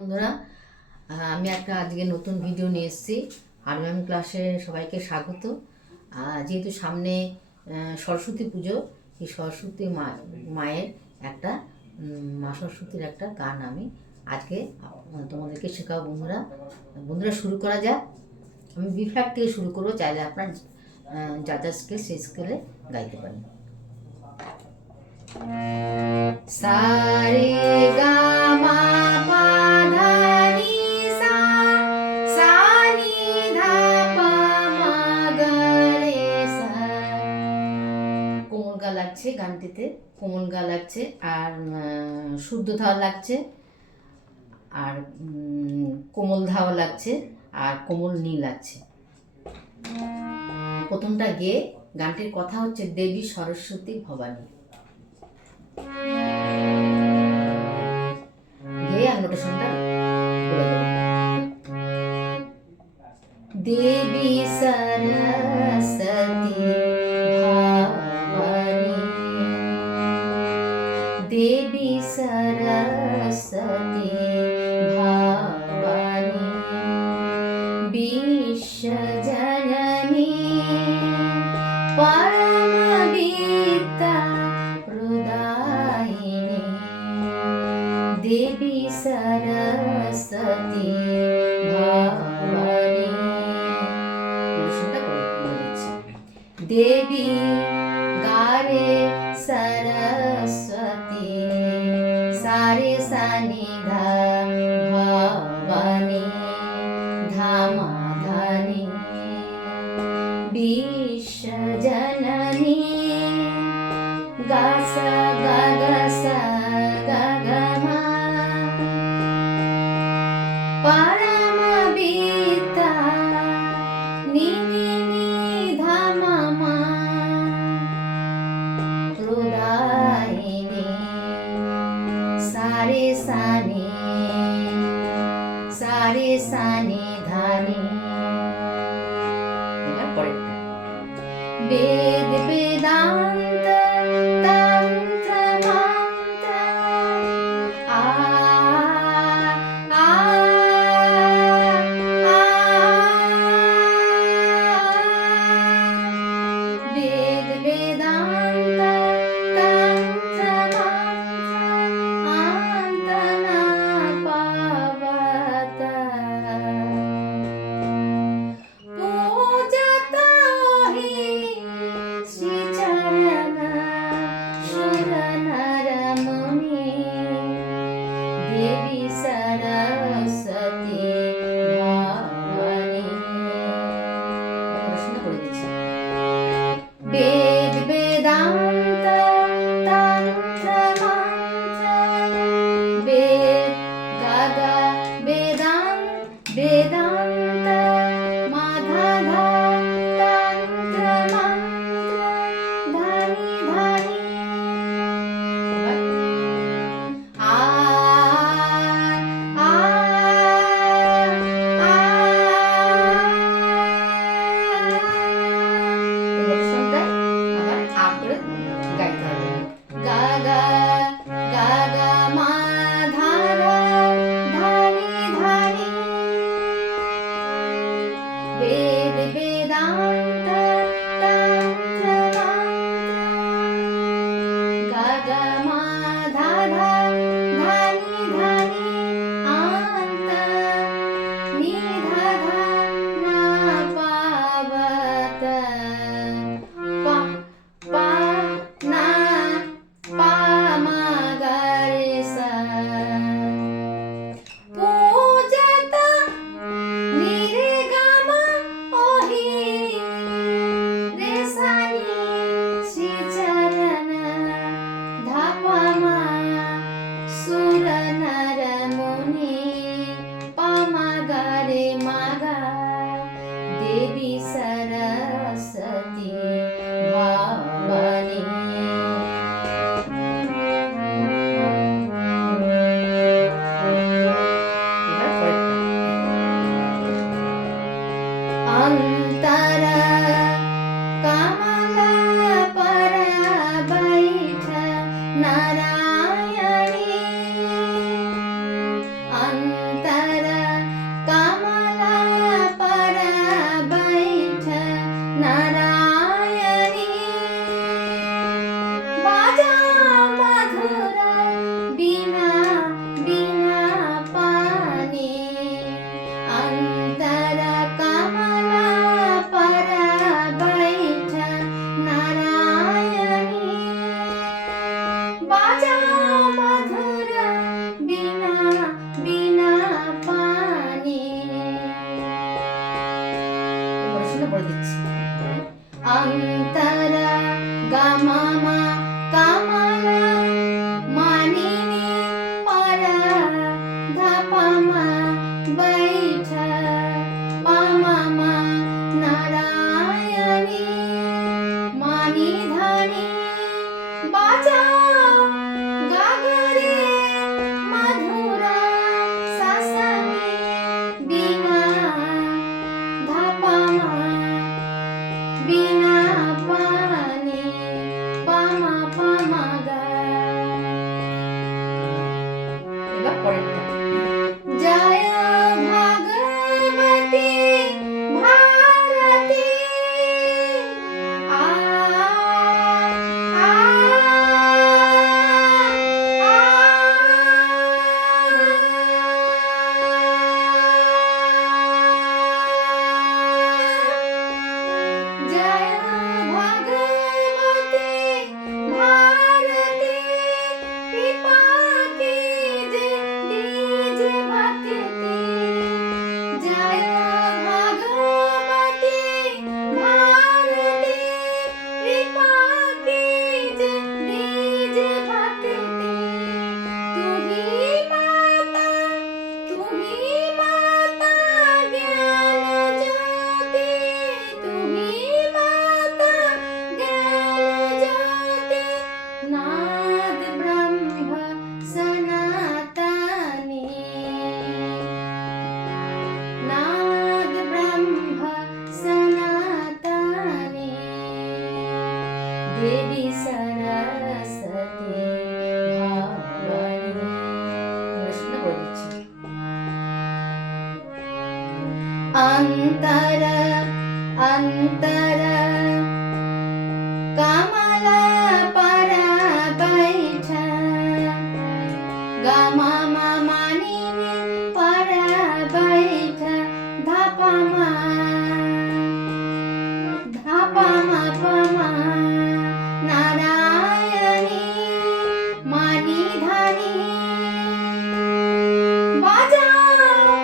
বন্ধুরা, আমি একটা আজকে নতুন ভিডিও নিয়ে এসেছি। হারমোনিয়াম ক্লাসে সবাইকে স্বাগত। যেহেতু সামনে সরস্বতী পুজো, এই সরস্বতী মায়ের একটা মা সরস্বতীর একটা গান আমি আজকে তোমাদেরকে শেখাবো। বন্ধুরা শুরু করা যাক। আমি বি ফ্ল্যাট থেকে শুরু করবো, চাইলে আপনার যা যা স্কেল সেই স্কেলে গাইতে পারেন। সারে গা মা পা ধা নি সা, সা নি ধা পা মা গা রে সা। কোমল গা লাগছে, গানটিতে কোমল গা লাগছে, আর শুদ্ধ ধাওয়া লাগছে, আর কোমল ধাওয়া লাগছে, আর কোমল নি লাগছে। প্রথমটা গেয়ে গানটির কথা হচ্ছে দেবী সরস্বতী ভবানী। গেয়ে আর নোটেশনটা বলে দেবো। দেবী সরস্বতী ভবানী, দেবী সরস্বতী ভবানী, বিশ্বজননী परमविद्या प्रदायिनी, देवी सरस्वती भवानी। देवी गारे सरस्वती, सारे सानि धा भवानी, धामा धानी, विश्वजननी गा सा गा गा सा गा गा मा, परमविद्या नि नि नि धा मा मा, प्रदायिनी सारे सानि धानी। वेद वेदांत तंत्र मंत्र आ आ आ, वेद वेदांत तंत्र मंत्र अंत न पावत, पूजता ही श्री चरण मा बैठ पा मा मा नारायणी मा नि धा नि बाजाओ गा गा रे मधुरा सा सा नि बीना धा पा मा बीना पानी पा मा गा। এবার পরেরটা জয় ভগবতী ভারতী আ আ जय भगवती भारती कृपा कीजे दीजे भक्ति जय भगवती भारती कृपा कीजे दीजे भक्ति तू ही माता ज्ञान ज्योति तू ही माता ज्ञान ज्योति नाद ब्रह्म सनातनी नाद ब्रह्म सनातनी देवी सरस्वती भवानी শুনে বলে দিচ্ছি अंतर अंतर कमल पर बैठ गा मा मा मा नि पर बैठ धा पा मा पा मा नारायणी मा नि धा नि बाजाओ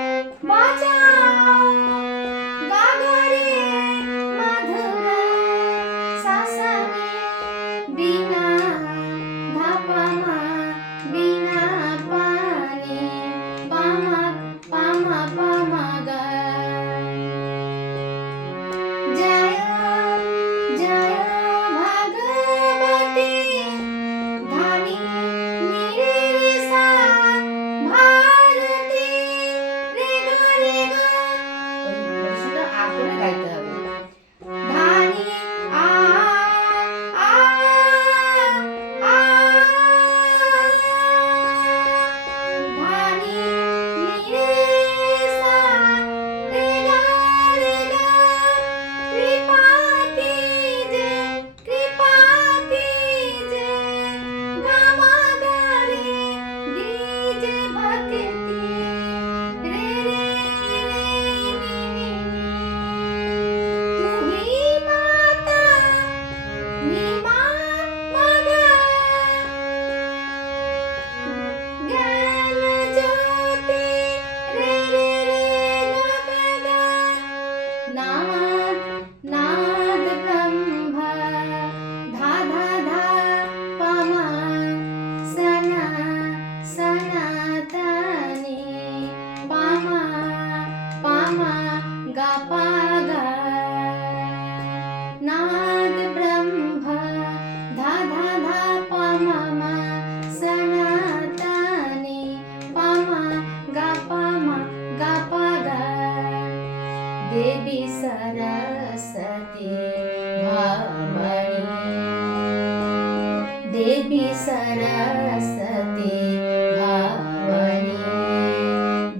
बाजाओ गा गा रे मधुरा सा सा नि बीना धा पा मा बीना पानी पा मा गा। जय जय भगवती धानी रे रे सा भारती रे गा সেটা আগুনে গাইতে হবে ধানি আ আ আ ধানি রে সা রে গা कृपा कीजे गा मा गा रे दीजे भक्ति रे रे रे नि तू ही माता नि मा मा गा ज्ञान ज्योति रे रे गा गा गा नाद नाद ब्रह्म धा धा धा पा मा सना सनातनी पा मा गा पा गा नाद ब्रह्म धा धा धा पा मा सनातनी पा मा गा पा गा देवी सरस्वती भवानी देवी सरस्वती भवानी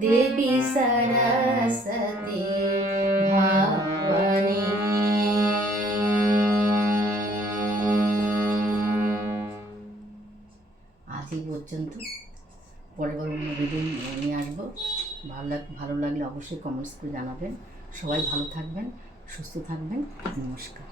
देवी सरस्वती भवानी। আজ এই পর্যন্ত পরের অন্য ভিডিও নিয়ে আসবো ভালো লাগলে অবশ্যই কমেন্টস করে জানাবেন। সবাই ভালো থাকবেন, সুস্থ থাকবেন। নমস্কার।